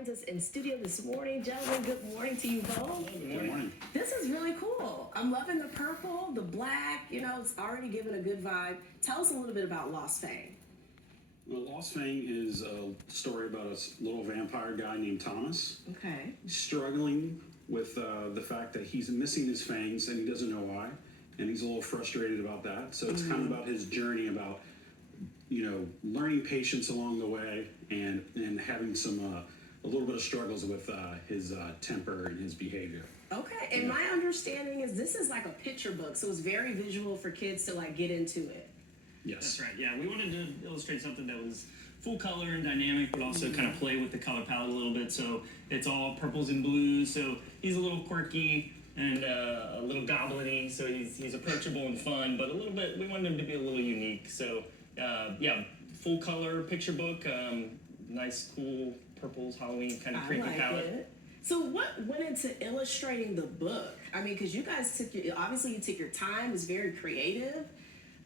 joins us in studio this morning. Gentlemen, good morning to you both. Good morning. This is really cool. I'm loving the purple, the black, it's already giving a good vibe. Tell us a little bit about Lost Fang. Well, Lost Fang is a story about a little vampire guy named Thomas. Okay. Struggling with the fact that he's missing his fangs and he doesn't know why. And he's a little frustrated about that. So it's kind of about his journey about, learning patience along the way and having some a little bit of struggles with his temper and his behavior. Okay, and my understanding is this is like a picture book, so it's very visual for kids to get into it. Yes. That's right. Yeah, we wanted to illustrate something that was full color and dynamic, but also kind of play with the color palette a little bit. So it's all purples and blues. So he's a little quirky and a little goblin-y. So he's approachable and fun, but a little bit. We wanted him to be a little unique. So yeah, full color picture book. Nice, cool purples, Halloween kind of creepy palette. It. So what went into illustrating the book? I mean, because you guys took you took your time. It's very creative.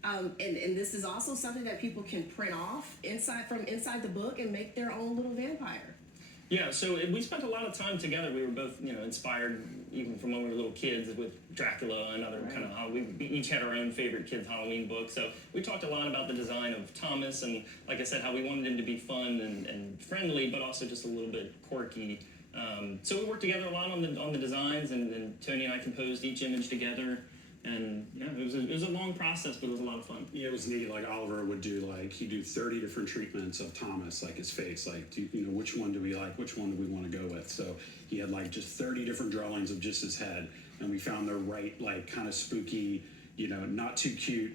And this is also something that people can print off inside the book and make their own little vampire. Yeah, so we spent a lot of time together. We were both, inspired even from when we were little kids with Dracula and other kind of we each had our own favorite kids' Halloween book. So we talked a lot about the design of Thomas and, like I said, how we wanted him to be fun and friendly, but also just a little bit quirky. So we worked together a lot on the designs, and Tony and I composed each image together. And yeah, it was a long process, but it was a lot of fun. Yeah, it was neat. Like Oliver would do, he'd do 30 different treatments of Thomas, his face. Which one do we like? Which one do we want to go with? So he had just 30 different drawings of just his head, and we found the right kind of spooky, not too cute,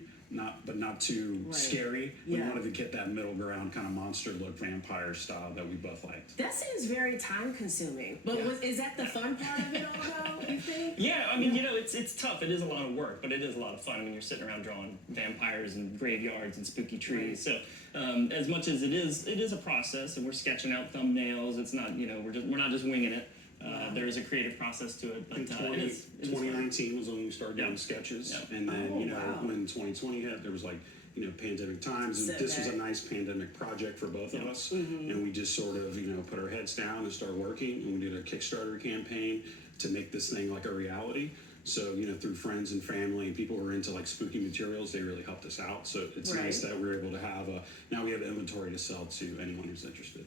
but not too scary. We wanted to get that middle ground kind of monster look vampire style that we both liked. That seems very time consuming. But is that the fun part of it all though, you think? Yeah, I mean, it's tough. It is a lot of work, but it is a lot of fun. I mean, you're sitting around drawing vampires and graveyards and spooky trees. So as much as it is a process, and we're sketching out thumbnails. It's not, we're not just winging it. There is a creative process to it, but 2019 was when we started doing sketches, and then when 2020 hit, there was pandemic times, and this was a nice pandemic project for both of us, and we just sort of put our heads down and started working, and we did a Kickstarter campaign to make this thing a reality. So through friends and family and people who are into spooky materials, they really helped us out. So it's nice that we're able to have now we have inventory to sell to anyone who's interested.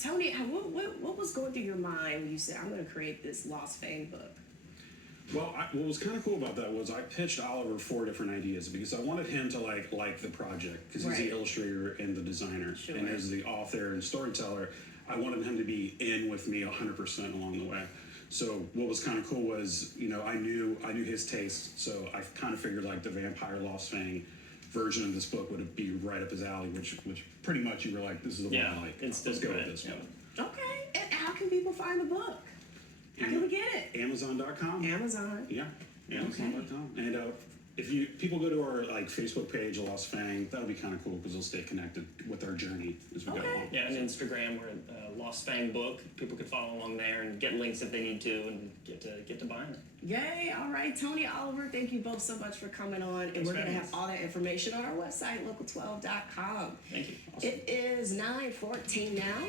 Tony, what was going through your mind when you said, I'm going to create this Lost Fang book? Well, what was kind of cool about that was I pitched Oliver 4 different ideas because I wanted him to like the project because he's the illustrator and the designer. Sure. And as the author and storyteller, I wanted him to be in with me 100% along the way. So what was kind of cool was, I knew his taste, so I kind of figured the vampire Lost Fang version of this book would be right up his alley, which pretty much you were like, this is the one I like. Let's go with this one. Okay, and how can people find the book? How can we get it? Amazon.com. Amazon. Yeah, Amazon.com. And if people go to our Facebook page, Lost Fang, that would be kind of cool because they'll stay connected with our journey as we go along. Yeah, and Instagram, we're Lost Fang Book. People could follow along there and get links if they need to, and get to buying it. Yay! All right, Tony, Oliver, thank you both so much for coming on, and we're going to have all that information on our website, local12.com. Thank you. Awesome. It is 9:14 now.